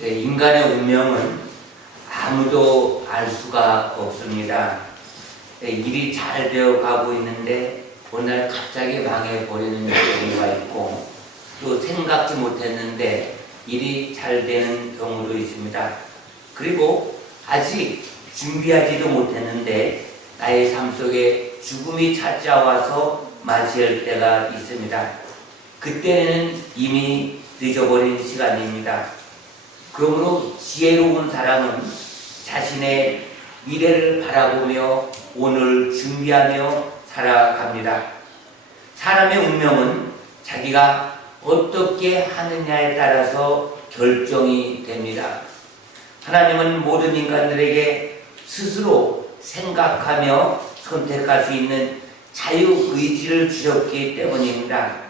인간의 운명은 아무도 알 수가 없습니다. 일이 잘 되어 가고 있는데 어느 날 갑자기 망해버리는 경우가 있고, 또 생각지 못했는데 일이 잘 되는 경우도 있습니다. 그리고 아직 준비하지도 못했는데 나의 삶 속에 죽음이 찾아와서 맞이할 때가 있습니다. 그때는 이미 늦어버린 시간입니다. 그러므로 지혜로운 사람은 자신의 미래를 바라보며 오늘 준비하며 살아갑니다. 사람의 운명은 자기가 어떻게 하느냐에 따라서 결정이 됩니다. 하나님은 모든 인간들에게 스스로 생각하며 선택할 수 있는 자유의지를 주셨기 때문입니다.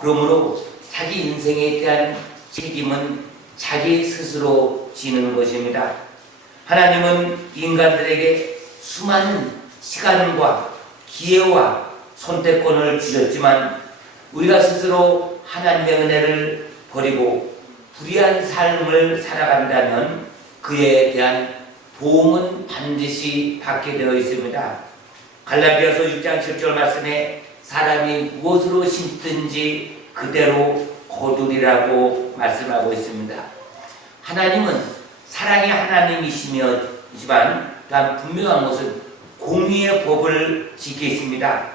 그러므로 자기 인생에 대한 책임은 자기 스스로 지는 것입니다. 하나님은 인간들에게 수많은 시간과 기회와 선택권을 주셨지만 우리가 스스로 하나님의 은혜를 버리고 불의한 삶을 살아간다면 그에 대한 보응은 반드시 받게 되어 있습니다. 갈라디아서 6장 7절 말씀에 사람이 무엇으로 심든지 그대로 거두리라고 말씀하고 있습니다. 하나님은 사랑의 하나님이시지만 또한 분명한 것은 공의의 법을 지키십니다.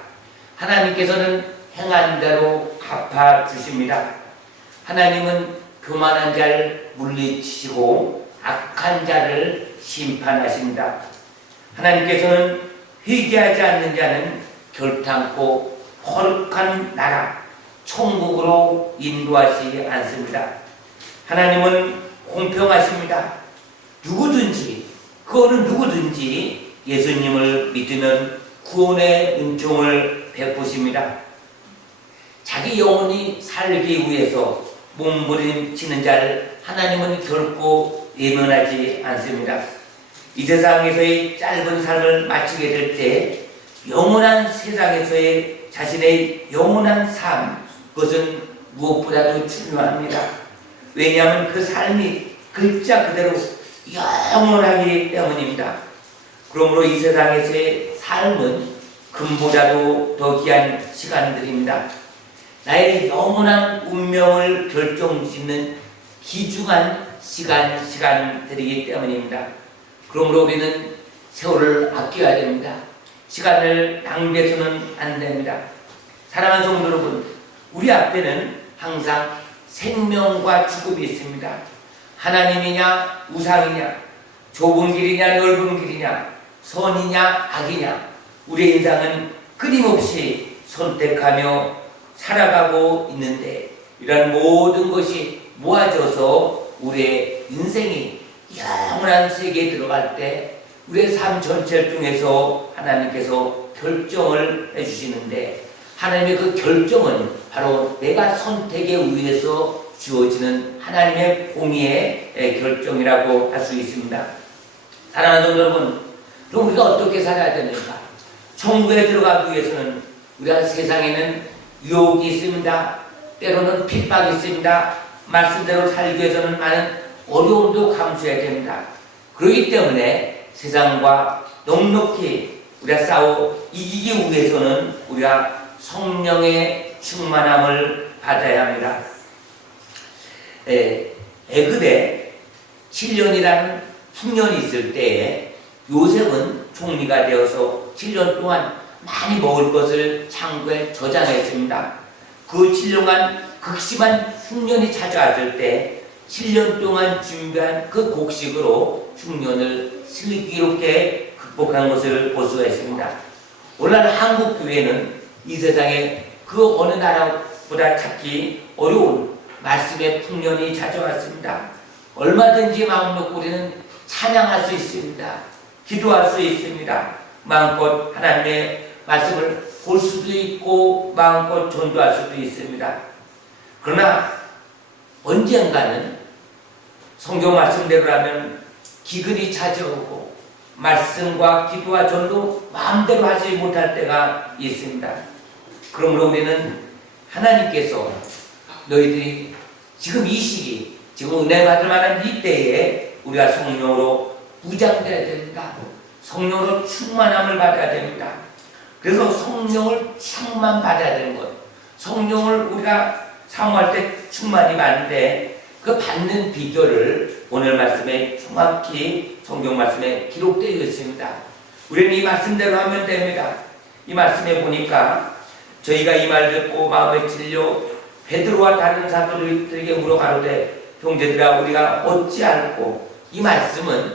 하나님께서는 행한 대로 갚아주십니다. 하나님은 교만한 자를 물리치시고 악한 자를 심판하십니다. 하나님께서는 회개하지 않는 자는 결탄코 거룩한 나라 천국으로 인도하지 않습니다. 하나님은 공평하십니다. 누구든지 예수님을 믿으면 구원의 은총을 베푸십니다. 자기 영혼이 살기 위해서 몸부림치는 자를 하나님은 결코 외면하지 않습니다. 이 세상에서의 짧은 삶을 마치게 될 때 영원한 세상에서의 자신의 영원한 삶, 그것은 무엇보다도 중요합니다. 왜냐하면 그 삶이 글자 그대로 영원하기 때문입니다. 그러므로 이 세상에서의 삶은 금보다도 더 귀한 시간들입니다. 나의 영원한 운명을 결정짓는 귀중한 시간들이기 때문입니다. 그러므로 우리는 세월을 아껴야 됩니다. 시간을 낭비해서는 안 됩니다. 사랑하는 성도 여러분, 우리 앞에는 항상 생명과 죽음이 있습니다. 하나님이냐 우상이냐, 좁은 길이냐 넓은 길이냐, 선이냐 악이냐, 우리의 인생은 끊임없이 선택하며 살아가고 있는데 이런 모든 것이 모아져서 우리의 인생이 영원한 세계에 들어갈 때 우리의 삶 전체 중에서 하나님께서 결정을 해주시는데, 하나님의 그 결정은 바로 내가 선택에 의해서 주어지는 하나님의 공의의 결정이라고 할 수 있습니다. 사랑하는 성도 여러분, 그럼 우리가 어떻게 살아야 됩니까? 천국에 들어가기 위해서는 우리가 세상에는 유혹이 있습니다. 때로는 핍박이 있습니다. 말씀대로 살기 위해서는 많은 어려움도 감수해야 됩니다. 그렇기 때문에 세상과 넉넉히 우리가 싸워 이기기 위해서는 우리가 성령의 충만함을 받아야 합니다. 애굽에 7년이라는 흉년이 있을 때에 요셉은 총리가 되어서 7년 동안 많이 먹을 것을 창고에 저장했습니다. 그 7년간 극심한 흉년이 찾아왔을 때 7년 동안 준비한 그 곡식으로 흉년을 슬기롭게 극복한 것을 볼 수가 있습니다. 오늘날 한국 교회는 이 세상에 그 어느 나라보다 찾기 어려운 말씀의 풍년이 찾아왔습니다. 얼마든지 마음 놓고 우리는 찬양할 수 있습니다. 기도할 수 있습니다. 마음껏 하나님의 말씀을 볼 수도 있고 마음껏 전도할 수도 있습니다. 그러나 언젠가는 성경 말씀대로라면 기근이 찾아오고 말씀과 기도와 전도 마음대로 하지 못할 때가 있습니다. 그러므로 우리는 하나님께서 너희들이 지금 이 시기 지금 은혜 받을 만한 이때에 우리가 성령으로 무장되어야 됩니다. 성령으로 충만함을 받아야 됩니다. 그래서 성령을 충만받아야 되는 것. 성령을 우리가 사모할 때 충만이 많은데 그 받는 비결을 오늘 말씀에 정확히 성경 말씀에 기록되어 있습니다. 우리는 이 말씀대로 하면 됩니다. 이 말씀에 보니까 저희가 이 말 듣고 마음에 찔려 베드로와 다른 사도들에게 물어가로되 형제들아 우리가 어찌할꼬. 이 말씀은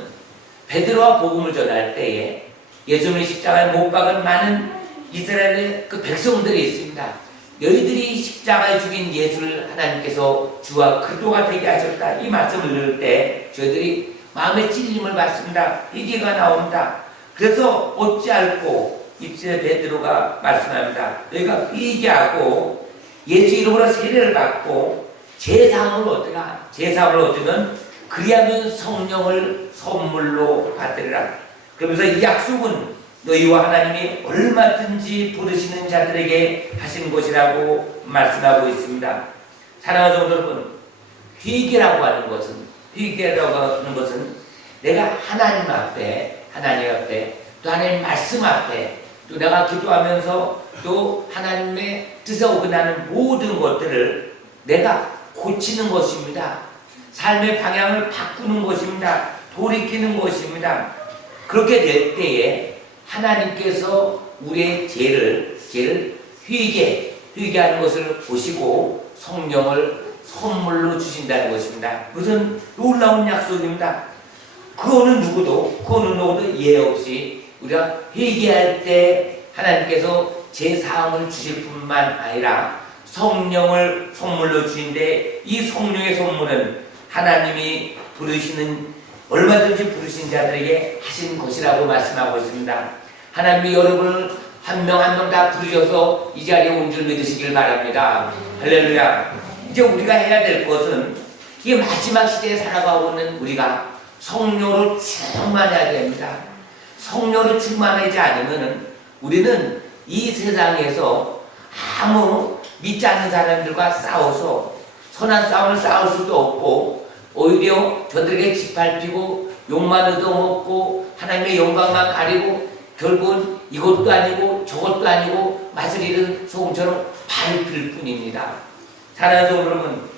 베드로와 복음을 전할 때에 예수님의 십자가에 못 박은 많은 이스라엘의 그 백성들이 있습니다. 너희들이 십자가에 죽인 예수를 하나님께서 주와 그리스도가 되게 하셨다. 이 말씀을 들을 때 저희들이 마음의 찔림을 받습니다. 얘기가 나옵니다. 그래서 어찌할꼬. 이때 베드로가 말씀합니다. 너희가 회개하고 예수 이름으로 세례를 받고 제사함을 얻으라. 제사함을 얻으면 그리하면 성령을 선물로 받으리라. 그러면서 이 약속은 너희와 하나님이 얼마든지 부르시는 자들에게 하신 것이라고 말씀하고 있습니다. 사랑하는 성도 여러분, 회개라고 하는 것은 내가 하나님 앞에 또 하나님 말씀 앞에 또 내가 기도하면서 또 하나님의 뜻에 어긋나는 모든 것들을 내가 고치는 것입니다. 삶의 방향을 바꾸는 것입니다. 돌이키는 것입니다. 그렇게 될 때에 하나님께서 우리의 죄를 회개하는 것을 보시고 성령을 선물로 주신다는 것입니다. 그것은 놀라운 약속입니다. 그 어느 누구도 예 없이 우리가 회개할 때 하나님께서 제사함을 주실 뿐만 아니라 성령을 선물로 주신데 이 성령의 선물은 하나님이 얼마든지 부르신 자들에게 하신 것이라고 말씀하고 있습니다. 하나님이 여러분을 한 명 한 명 다 부르셔서 이 자리에 온 줄 믿으시길 바랍니다. 할렐루야. 이제 우리가 해야 될 것은 이 마지막 시대에 살아가고 있는 우리가 성령으로 충만해야 됩니다. 성령으로 충만하지 않으면 우리는 이 세상에서 아무 믿지 않는 사람들과 싸워서 선한 싸움을 싸울 수도 없고 오히려 저들에게 짓밟히고 욕만 얻어먹고 하나님의 영광만 가리고 결국은 이것도 아니고 저것도 아니고 맛을 잃은 소금처럼 밟힐 뿐입니다. 사랑하는 성도 여러분,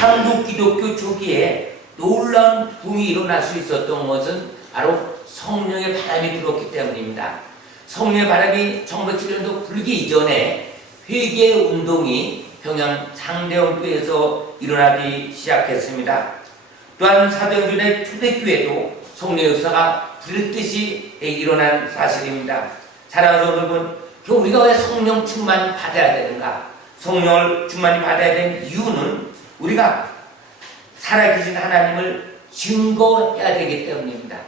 한국 기독교 초기에 놀라운 부흥이 일어날 수 있었던 것은 바로 성령의 바람이 불었기 때문입니다. 성령의 바람이 1907년도 불기 이전에 회개 운동이 평양 상대원교에서 일어나기 시작했습니다. 또한 사도행전의 초대교회도 성령 역사가 불듯이 일어난 사실입니다. 사랑하는 여러분, 우리가 왜 성령 충만 받아야 되는가? 성령을 충만히 받아야 되는 이유는 우리가 살아계신 하나님을 증거해야 되기 때문입니다.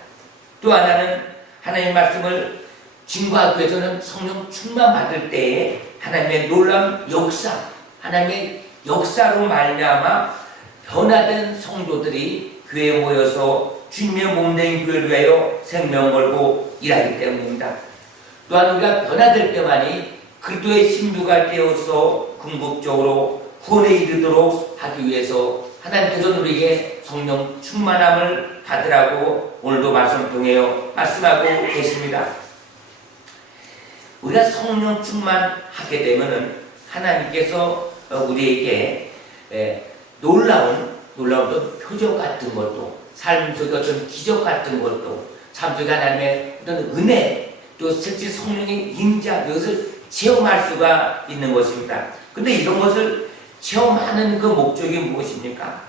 또 하나는 하나님 말씀을 증거하기 위해서는 성령 충만 받을 때에 하나님의 놀라운 하나님의 역사로 말미암아 변화된 성도들이 교회에 모여서 주님의 몸된 교회를 위하여 생명 걸고 일하기 때문입니다. 또한 우리가 변화될 때만이 그리스도의 신부가 되어서 궁극적으로 구원에 이르도록 하기 위해서 하나님께서 우리에게 성령 충만함을 받으라고 오늘도 말씀을 통해 말씀하고 계십니다. 우리가 성령 충만하게 되면은 하나님께서 우리에게 놀라운 어떤 표적 같은 것도, 삶 속의 어떤 기적 같은 것도, 삶 속에 하나님의 어떤 은혜, 또 실제 성령의 임자, 이것을 체험할 수가 있는 것입니다. 근데 이런 것을 체험하는 그 목적이 무엇입니까?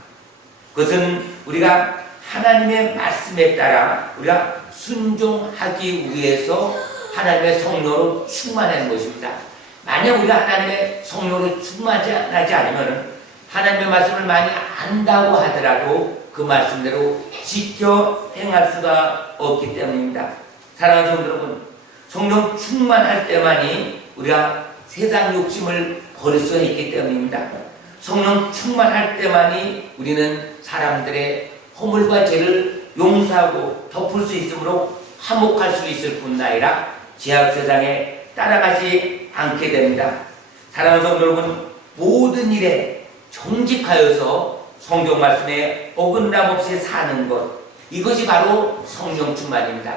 그것은 우리가 하나님의 말씀에 따라 우리가 순종하기 위해서 하나님의 성령으로 충만하는 것입니다. 만약 우리가 하나님의 성령으로 충만하지 않으면 하나님의 말씀을 많이 안다고 하더라도 그 말씀대로 지켜 행할 수가 없기 때문입니다. 사랑하는 성도 여러분, 성령 충만할 때만이 우리가 세상 욕심을 버릴 수 있기 때문입니다. 성령 충만할 때만이 우리는 사람들의 허물과 죄를 용서하고 덮을 수 있으므로 화목할 수 있을 뿐 아니라 죄악 세상에 따라가지 않게 됩니다. 사랑하는 성도 여러분, 모든 일에 정직하여서 성경 말씀에 어긋남 없이 사는 것, 이것이 바로 성령 충만입니다.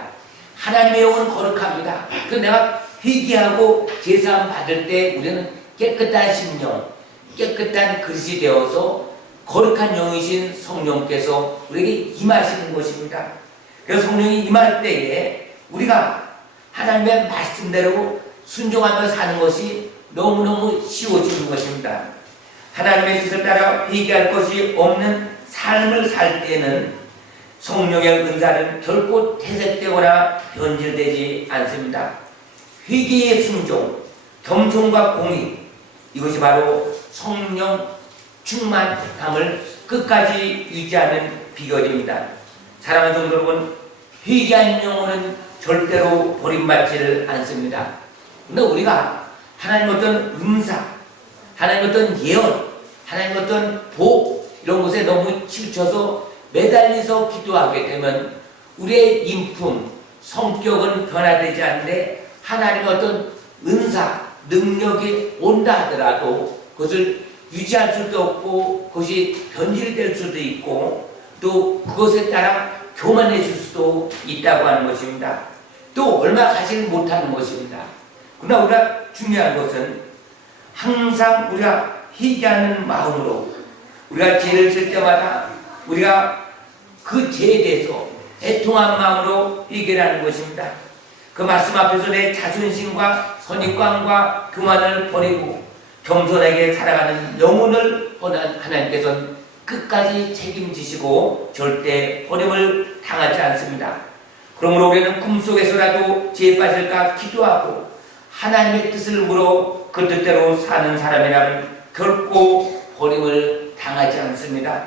하나님의 영은 거룩합니다. 그 내가 회개하고 제사함 받을 때 우리는 깨끗한 심령, 깨끗한 그릇이 되어서 거룩한 영이신 성령께서 우리에게 임하시는 것입니다. 그래서 성령이 임할 때에 우리가 하나님의 말씀대로 순종하며 사는 것이 너무너무 쉬워지는 것입니다. 하나님의 뜻을 따라 회개할 것이 없는 삶을 살 때는 성령의 은사는 결코 퇴색되거나 변질되지 않습니다. 회개의 순종, 겸손과 공의, 이것이 바로 성령 충만함을 끝까지 유지하는 비결입니다. 사랑하는 성도 여러분, 회개한 영혼은 절대로 버림받지를 않습니다. 근데 우리가 하나님 어떤 은사, 하나님 어떤 예언, 하나님 어떤 복, 이런 것에 너무 치우쳐서 매달려서 기도하게 되면 우리의 인품, 성격은 변화되지 않는데 하나님의 어떤 은사, 능력이 온다 하더라도 그것을 유지할 수도 없고 그것이 변질될 수도 있고 또 그것에 따라 교만해질 수도 있다고 하는 것입니다. 또 얼마 가지를 못하는 것입니다. 그러나 우리가 중요한 것은 항상 우리가 회개하는 마음으로 우리가 죄를 질 때마다 우리가 그 죄에 대해서 애통한 마음으로 회개하는 것입니다. 그 말씀 앞에서 내 자존심과 선입관과 교만을 버리고 겸손하게 살아가는 영혼을 하나님께서는 끝까지 책임지시고 절대 버림을 당하지 않습니다. 그러므로 우리는 꿈속에서라도 죄에 빠질까 기도하고 하나님의 뜻을 물어 그 뜻대로 사는 사람이라면 결코 버림을 당하지 않습니다.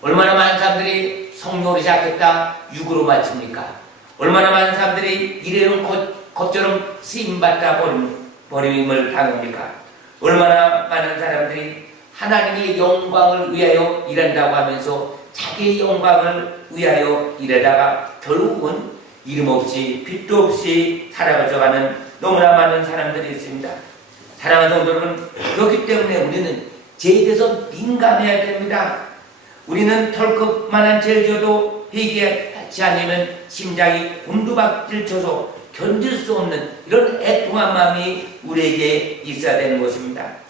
얼마나 많은 사람들이 성령으로 시작했다 6으로 마칩니까? 얼마나 많은 사람들이 이래는 것처럼 쓰임받다 버림을 당합니까? 얼마나 많은 사람들이 하나님의 영광을 위하여 일한다고 하면서 자기의 영광을 위하여 일하다가 결국은 이름 없이 빛도 없이 살아가져가는 너무나 많은 사람들이 있습니다. 사랑하는 성도 여러분, 그렇기 때문에 우리는 죄에 대해서 민감해야 됩니다. 우리는 털끝만한 죄를 져도 회개하지 않으면 심장이 곤두박질 쳐서 견딜 수 없는 이런 애통한 마음이 우리에게 있어야 되는 것입니다.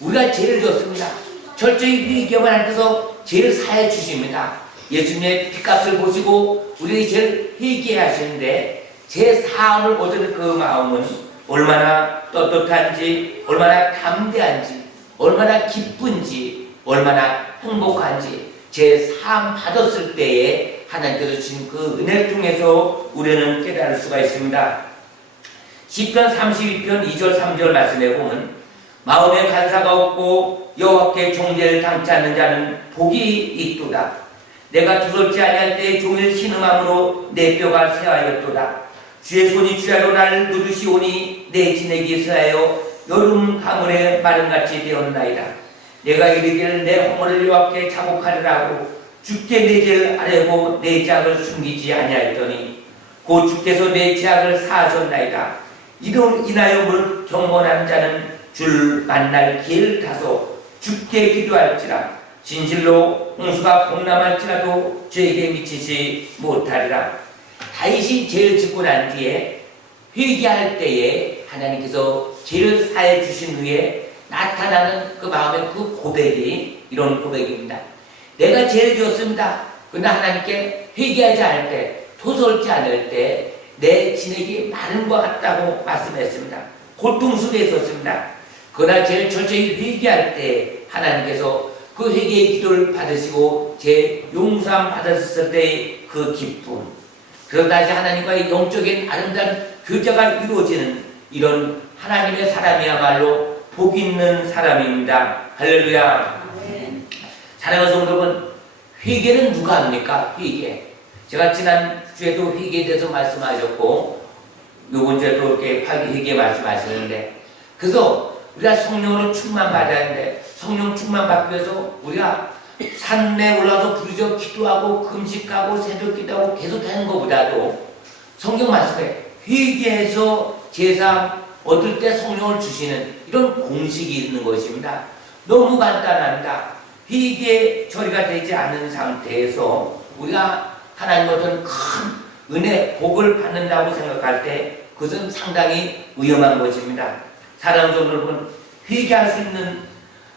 우리가 죄를 졌습니다. 철저히 회개만 하셔서 죄를 사해 주십니다. 예수님의 피값을 보시고 우리의 죄를 회개하시는데 죄 사함을 얻은 그 마음은 얼마나 떳떳한지, 얼마나 담대한지, 얼마나 기쁜지, 얼마나 행복한지 제 사함 받았을 때에 하나님께서 주신 그 은혜를 통해서 우리는 깨달을 수가 있습니다. 시편 32편 2절 3절 말씀에 보면 마음에 간사가 없고 여호와께 종례를 당치 않는 자는 복이 있도다. 내가 두설지 아니할 때 종일 신음함으로 내 뼈가 쇠하였도다. 주의 손이 주야로 나를 누르시오니 내 진액이 쇠하여 여름 가물에 마른같이 되었나이다. 내가 이르기를 내 허물을 여호와께 자복하리라고 주께 내 죄를 아뢰고 내 죄악을 숨기지 아니하였더니 곧 주께서 내 죄악을 사하셨나이다. 이로 인하여 무릇 경건한 자는 줄 만날 기회를 타서 주께 기도할지라. 진실로 홍수가 범람할지라도 죄에게 미치지 못하리라. 다윗이 죄를 짓고 난 뒤에 회개할 때에 하나님께서 죄를 사해 주신 후에 나타나는 그 마음의 그 고백이 이런 고백입니다. 내가 죄를 지었습니다. 그러나 하나님께 회개하지 않을 때, 토설지 않을 때 내 진액이 마른 것 같다고 말씀했습니다. 고통 속에 있었습니다. 그러나 죄를 철저히 회개할 때 하나님께서 그 회개의 기도를 받으시고 죄 용서함 받았을 때의 그 기쁨, 그러고 다시 하나님과의 영적인 아름다운 교제가 이루어지는 이런 하나님의 사람이야말로 복 있는 사람입니다. 할렐루야. 사랑하는 성도 여러분, 회개는 누가 합니까? 회개. 제가 지난 주에도 회개에 대해서 말씀하셨고 요번 주에도 이렇게 회개 말씀하시는데, 그래서 우리가 성령으로 충만받아야 하는데 성령 충만받기 위해서 우리가 산에 올라가서 부르짖어 기도하고 금식하고 새벽 기도하고 계속 하는 것보다도 성경 말씀에 회개해서 제사 얻을 때 성령을 주시는 이런 공식이 있는 것입니다. 너무 간단합니다. 회개 처리가 되지 않은 상태에서 우리가 하나님 어떤 큰 은혜, 복을 받는다고 생각할 때 그것은 상당히 위험한 것입니다. 사랑하는 성도 여러분, 회개할 수 있는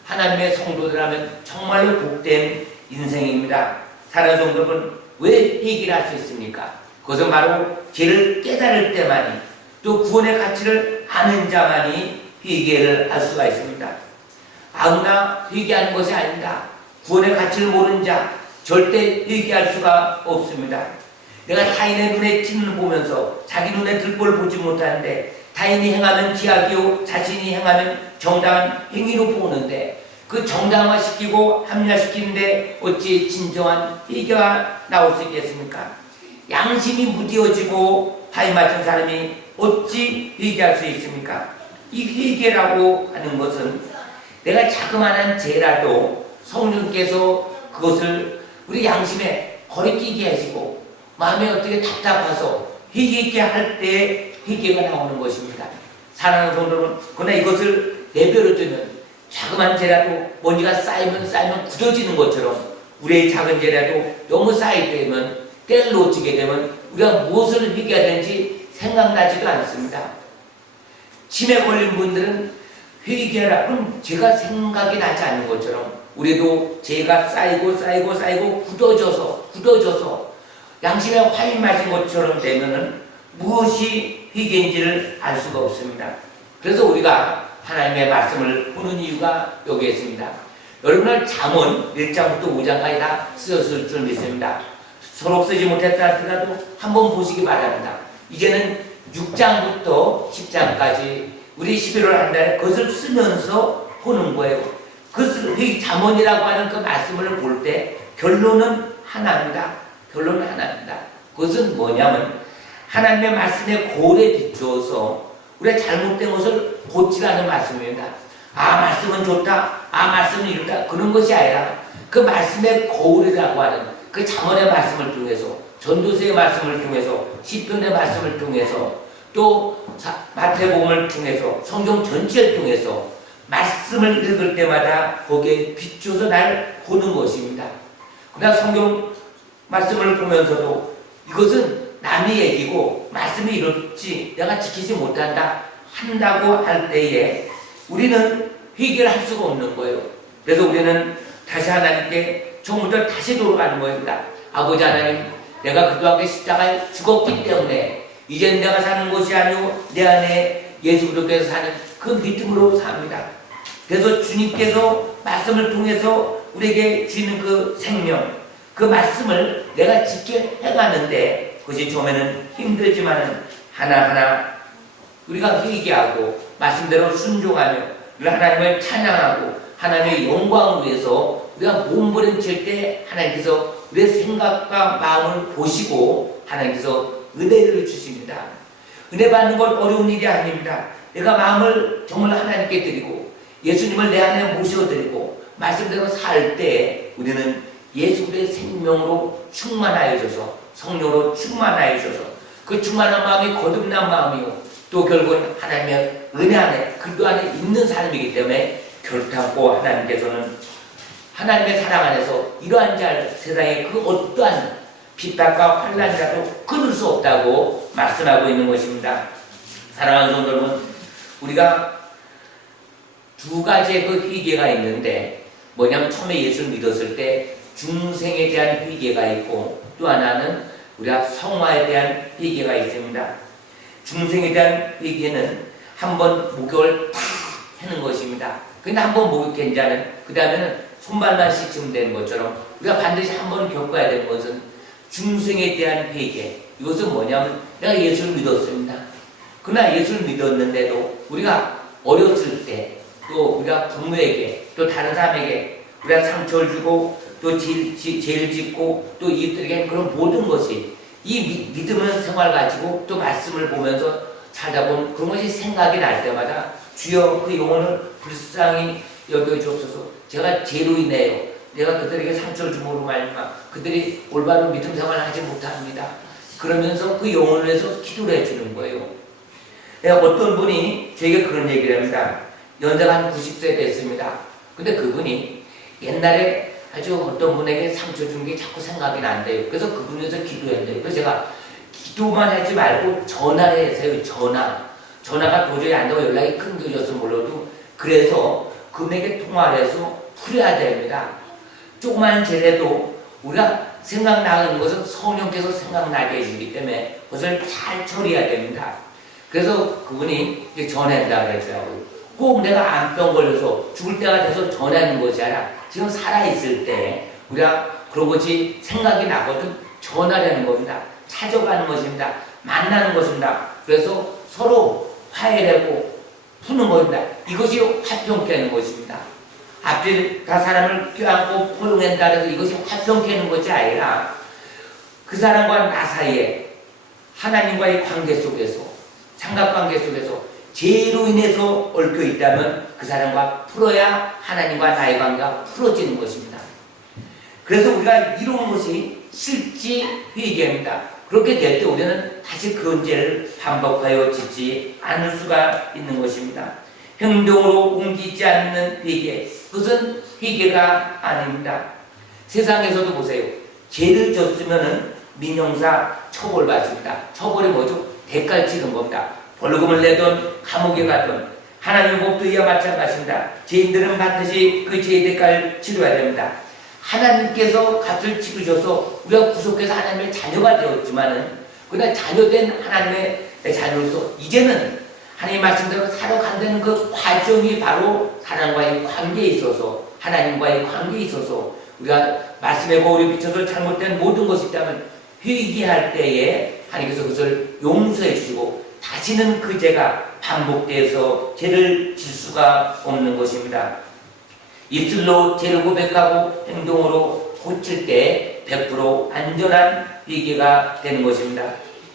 하나님의 성도들이라면 정말로 복된 인생입니다. 사랑하는 성도 여러분, 왜 회개를 할 수 있습니까? 그것은 바로 죄를 깨달을 때만이, 또 구원의 가치를 아는 자만이 회개를 할 수가 있습니다. 아무나 회개하는 것이 아닙니다. 구원의 가치를 모르는 자 절대 회개할 수가 없습니다. 내가 타인의 눈에 띄는 보면서 자기 눈에 들보를 보지 못하는데 타인이 행하면 지악이요 자신이 행하면 정당한 행위로 보는데 그 정당화시키고 합리화시키는데 어찌 진정한 회개가 나올 수 있겠습니까? 양심이 무디어지고 파이 맞은 사람이 어찌 회개할 수 있습니까? 이 회개라고 하는 것은 내가 자그마한 죄라도 성령께서 그것을 우리 양심에 거리끼게 하시고 마음에 어떻게 답답해서 회개 있게 할 때 회개가 나오는 것입니다. 사랑하는 성도는 그러나 이것을 내버려 두면 자그마한 죄라도 먼지가 쌓이면 굳어지는 것처럼 우리의 작은 죄라도 너무 쌓이게 되면 때를 놓치게 되면 우리가 무엇을 회개해야 되는지 생각나지도 않습니다. 치매 걸린 분들은 회개하라 그럼 죄가 생각이 나지 않는 것처럼 우리도 죄가 쌓이고 굳어져서 양심에 화이 맞은 것처럼 되면은 무엇이 회개인지를 알 수가 없습니다. 그래서 우리가 하나님의 말씀을 보는 이유가 여기에 있습니다. 여러분은 잠언 1장부터 5장까지 다 쓰였을 줄 믿습니다. 서로 쓰지 못했다 하더라도 한번 보시기 바랍니다. 이제는 6장부터 10장까지 우리 11월 한 달에 그것을 쓰면서 보는 거예요. 그 잠언이라고 하는 그 말씀을 볼 때 결론은 하나입니다. 결론은 하나입니다. 그것은 뭐냐면 하나님의 말씀에 거울에 비추어서 우리가 잘못된 것을 고치라는 말씀입니다. 아 말씀은 좋다. 아 말씀은 이렇다. 그런 것이 아니라 그 말씀의 거울이라고 하는 그 잠언의 말씀을 통해서 전도서의 말씀을 통해서 시편의 말씀을 통해서 또 마태복음을 통해서 성경 전체를 통해서 말씀을 읽을 때마다 거기에 비추어서 날 보는 것입니다. 그러나 성경 말씀을 보면서도 이것은 남의 얘기고 말씀이 이렇지 내가 지키지 못한다 한다고 할 때에 우리는 회개를 할 수가 없는 거예요. 그래서 우리는 다시 하나님께 처음부터 다시 돌아가는 겁니다. 아버지 하나님, 내가 그동안 십자가에 죽었기 때문에 이젠 내가 사는 것이 아니오 내 안에 예수 그리스도께서 사는 그 믿음으로 삽니다. 그래서 주님께서 말씀을 통해서 우리에게 주시는 그 생명, 그 말씀을 내가 지켜 해가는데 그것이 처음에는 힘들지만은 하나하나 우리가 회개하고 말씀대로 순종하며 하나님을 찬양하고 하나님의 영광을 위해서 우리가 몸부림칠 때 하나님께서 우리의 생각과 마음을 보시고 하나님께서 은혜를 주십니다. 은혜 받는 건 어려운 일이 아닙니다. 내가 마음을 정말 하나님께 드리고 예수님을 내 안에 모셔드리고 말씀대로 살 때 우리는 예수 그리스도의 생명으로 충만하여져서 성령으로 충만하여져서 그 충만한 마음이 거듭난 마음이요 또 결국은 하나님의 은혜 안에 그리스도 안에 있는 사람이기 때문에 결탄코 하나님께서는 하나님의 사랑 안에서 이러한 자 세상에 그 어떠한 핍박과 환난이라도 끊을 수 없다고 말씀하고 있는 것입니다. 사랑하는 성도 여러분, 우리가 두 가지의 그 회개가 있는데 뭐냐면 처음에 예수를 믿었을 때 중생에 대한 회개가 있고 또 하나는 우리가 성화에 대한 회개가 있습니다. 중생에 대한 회개는 한번 목욕을 다 하는 것입니다. 근데 한번 목욕한 자는 그 다음에는 손발만 씻으면 되는 것처럼 우리가 반드시 한번 겪어야 되는 것은 중생에 대한 회개. 이것은 뭐냐면 내가 예수를 믿었습니다. 그러나 예수를 믿었는데도 우리가 어렸을 때 또 우리가 부모에게 또 다른 사람에게 우리가 상처를 주고 또 죄를 짓고 또 이웃들에게 그런 모든 것이 이 믿음의 생활 가지고 또 말씀을 보면서 살다 보면 그런 것이 생각이 날 때마다 주여 그 영혼을 불쌍히 여겨주옵소서. 제가 죄로 인해요 내가 그들에게 상처를 줌으로 말미암아 그들이 올바른 믿음 생활을 하지 못합니다. 그러면서 그 영혼을 위해서 기도를 해주는 거예요. 어떤 분이 저에게 그런 얘기를 합니다. 연세가 한 90세 됐습니다. 근데 그분이 옛날에 아주 어떤 분에게 상처 준 게 자꾸 생각이 난대요. 그래서 그분에서 기도했대요. 그래서 제가 기도만 하지 말고 전화를 해서요. 전화가 도저히 안 되고 연락이 끊겨져서 몰라도 그래서 그분에게 통화를 해서 풀어야 됩니다. 조그만 죄라도 우리가 생각나는 것은 성령께서 생각나게 해주기 때문에 그것을 잘 처리해야 됩니다. 그래서 그분이 전화한다 그랬더라고요. 꼭 내가 암병 걸려서 죽을 때가 돼서 전화하는 것이 아니라 지금 살아있을 때 우리가 그런 것이 생각이 나거든 전화하는 겁니다. 찾아가는 것입니다. 만나는 것입니다. 그래서 서로 화해하고 푸는 것입니다. 이것이 화평 깨는 것입니다. 앞뒤 다 사람을 껴안고 포용한다 해서 이것이 화평 깨는 것이 아니라 그 사람과 나 사이에 하나님과의 관계 속에서 삼각관계 속에서 죄로 인해서 얽혀 있다면 그 사람과 풀어야 하나님과 나의 관계가 풀어지는 것입니다. 그래서 우리가 이런 것이 실지 회개입니다. 그렇게 될 때 우리는 다시 그런 죄를 반복하여 짓지 않을 수가 있는 것입니다. 행동으로 옮기지 않는 회개, 그것은 회개가 아닙니다. 세상에서도 보세요. 죄를 졌으면 민형사 처벌받습니다. 처벌이 뭐죠? 대가를 치는 겁니다. 벌금을 내든 감옥에 가든 하나님의 법도 이와 마찬가지입니다. 죄인들은 반드시 그 죄의 대가를 치러야 됩니다. 하나님께서 값을 치르셔서 우리가 구속해서 하나님의 자녀가 되었지만은 그러나 자녀된 하나님의 자녀로서 이제는 하나님 말씀대로 살아간다는 그 과정이 바로 사람과의 관계에 있어서 하나님과의 관계에 있어서 우리가 말씀의 거울에 비춰서 잘못된 모든 것이 있다면 회개할 때에 하나님께서 그것을 용서해 주시고 다시는 그 죄가 반복되어서 죄를 질 수가 없는 것입니다. 입술로 죄를 고백하고 행동으로 고칠 때 100% 안전한 회개가 되는 것입니다.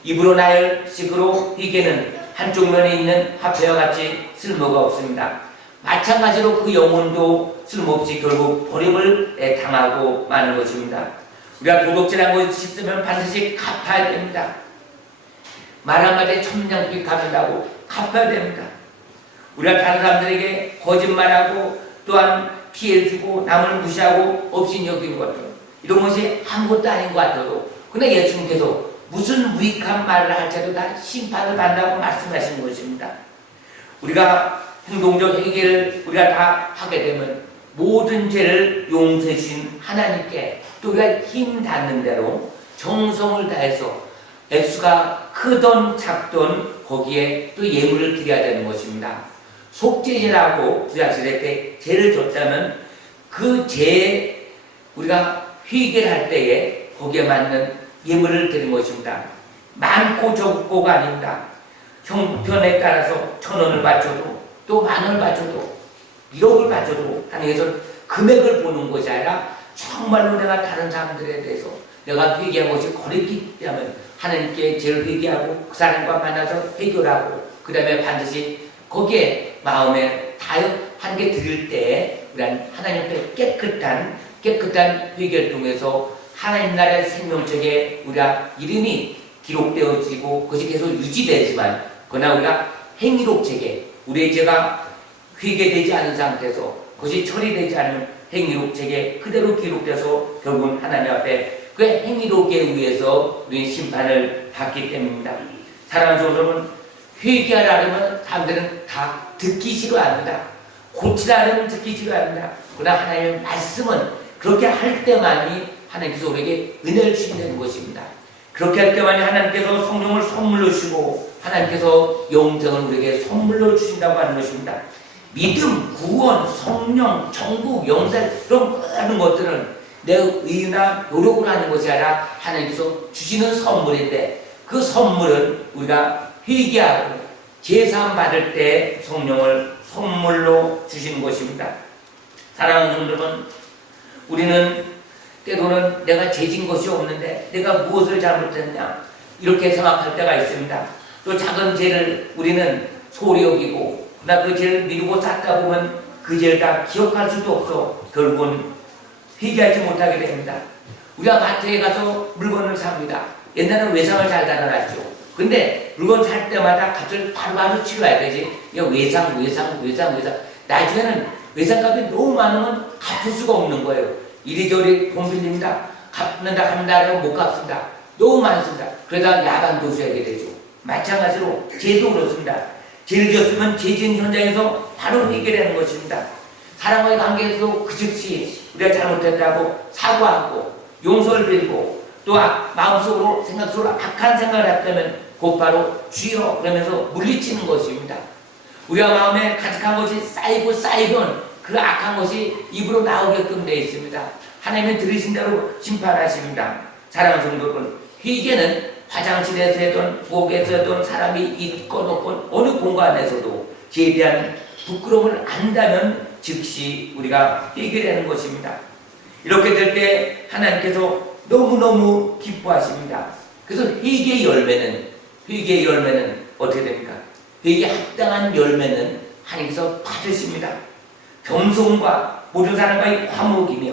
입으로 나열식으로 회개는 한쪽 면에 있는 화폐와 같이 쓸모가 없습니다. 마찬가지로 그 영혼도 쓸모없이 결국 버림을 당하고 마는 것입니다. 우리가 도둑질한 것이 있으면 반드시 갚아야 됩니다. 말 한마디에 천냥빚 갚는다고 갚아야 됩니다. 우리가 다른 사람들에게 거짓말하고 또한 피해를 주고 남을 무시하고 없인 여긴 것들 이런 것이 아무것도 아닌 것 같아도 그러나 예수님께서 무슨 무익한 말을 할지라도 다 심판을 받는다고 말씀하신 것입니다. 우리가 행동적 회개를 우리가 다 하게 되면 모든 죄를 용서해 주신 하나님께 또 우리가 힘 닿는 대로 정성을 다해서 액수가 크던 작던 거기에 또 예물을 드려야 되는 것입니다. 속죄제라고 구약시대 때 죄를 줬다면 그 죄에 우리가 회개를 할 때에 거기에 맞는 예물을 드리는 것입니다. 많고 적고가 아닙니다. 형편에 따라서 1,000원을 바쳐도 또 10,000원을 바쳐도 1억을 바쳐도 하나님께서 금액을 보는 것이 아니라 정말로 내가 다른 사람들에 대해서 내가 회개한 것이 거랬기 때문에 하나님께 죄를 회개하고 그 사람과 만나서 해결하고 그 다음에 반드시 거기에 마음에 한 개 드릴 때 우리는 하나님 앞에 깨끗한 회개를 통해서 하나님 나라의 생명책에 우리가 이름이 기록되어지고 그것이 계속 유지되지만 그러나 우리가 행위록책에 우리의 죄가 회개되지 않은 상태에서 그것이 처리되지 않은 행위록책에 그대로 기록돼서 결국은 하나님 앞에 그 행위록에 의해서 우리는 심판을 받기 때문입니다. 사랑하는 여러분, 회개하려면 사람들은 다 듣기 싫어합니다. 고치라면 듣기 싫어합니다. 그러나 하나님의 말씀은 그렇게 할 때만이 하나님께서 우리에게 은혜를 주시는 것입니다. 그렇게 할 때만이 하나님께서 성령을 선물로 주시고 하나님께서 영생을 우리에게 선물로 주신다고 하는 것입니다. 믿음, 구원, 성령, 천국, 영생 이런 모든 것들은 내 의나 노력으로 하는 것이 아니라 하나님께서 주시는 선물인데 그 선물은 우리가 회개하고 제사함 받을 때 성령을 선물로 주시는 것입니다. 사랑하는 여러분, 우리는 때로는 내가 죄진 것이 없는데 내가 무엇을 잘못했냐 이렇게 생각할 때가 있습니다. 또 작은 죄를 우리는 소홀히 여기고 그러나 그 죄를 미루고 쌓다 보면 그 죄를 다 기억할 수도 없어 결국은 회개하지 못하게 됩니다. 우리가 마트에 가서 물건을 삽니다. 옛날에는 외상을 잘 달아놨죠. 근데 물건 살 때마다 값을 바로바로 치러야 되지. 이거 외상. 나중에는 외상값이 너무 많으면 갚을 수가 없는 거예요. 이리저리 돈 빌립니다. 갚는다 하면 못 갚습니다. 너무 많습니다. 그러다 야간 도주하게 되죠. 마찬가지로 죄도 그렇습니다. 죄를 지었으면 죄진 현장에서 바로 해결하는 것입니다. 사람과의 관계에서 그 즉시 우리가 잘못했다고 사과하고 용서를 빌고 또 마음속으로 생각 속으로 악한 생각을 했다면 곧바로 주여 그러면서 물리치는 것입니다. 우리가 마음에 가득한 것이 쌓이면 그 악한 것이 입으로 나오게끔 되어 있습니다. 하나님은 들으신 대로 심판하십니다. 사랑하는 성도 여러분, 회개는 화장실에서든 부엌에서든 사람이 있건 없건 어느 공간에서도 죄에 대한 부끄러움을 안다면 즉시 우리가 해결하는 것입니다. 이렇게 될 때 하나님께서 너무너무 기뻐하십니다. 그래서 회개의 열매는 어떻게 됩니까? 회개에 합당한 열매는 하나님께서 받으십니다. 겸손과 모든 사람과의 화목이며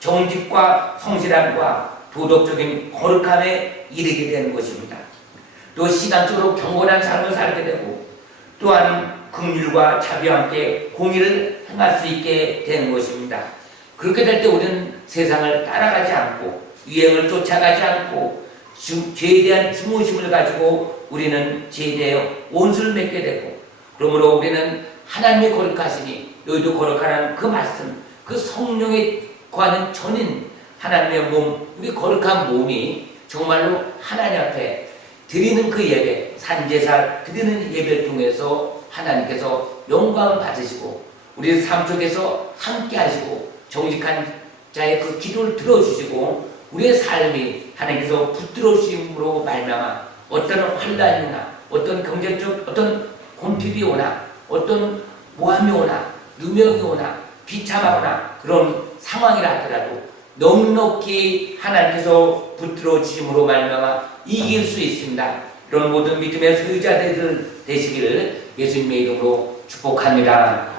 정직과 성실함과 도덕적인 거룩함에 이르게 되는 것입니다. 또 시간적으로 경건한 삶을 살게 되고 또한 긍휼과 자비와 함께 공의를 행할 수 있게 되는 것입니다. 그렇게 될 때 우리는 세상을 따라가지 않고 유행을 쫓아가지 않고 죄에 대한 중의심을 가지고 우리는 죄에 대해 온수를 맺게 되고 그러므로 우리는 하나님의 거룩하시니 너희도 거룩하라는 그 말씀, 그 성령에 거하는 전인 하나님의 몸, 우리 거룩한 몸이 정말로 하나님 앞에 드리는 그 예배, 산제사 드리는 예배를 통해서 하나님께서 영광을 받으시고 우리 삶 속에서 함께 하시고 정직한 자의 그 기도를 들어주시고 우리의 삶이 하나님께서 붙들어주심으로 말미암아 어떤 환난이 오나 어떤 경제적 어떤 곤핍이 오나 어떤 모함이 오나 누명이 오나 비참하거나 그런 상황이라 하더라도 넉넉히 하나님께서 붙들어 주심으로 말미암아 이길 수 있습니다. 이런 모든 믿음의 소유자들 되시기를 예수님의 이름으로 축복합니다.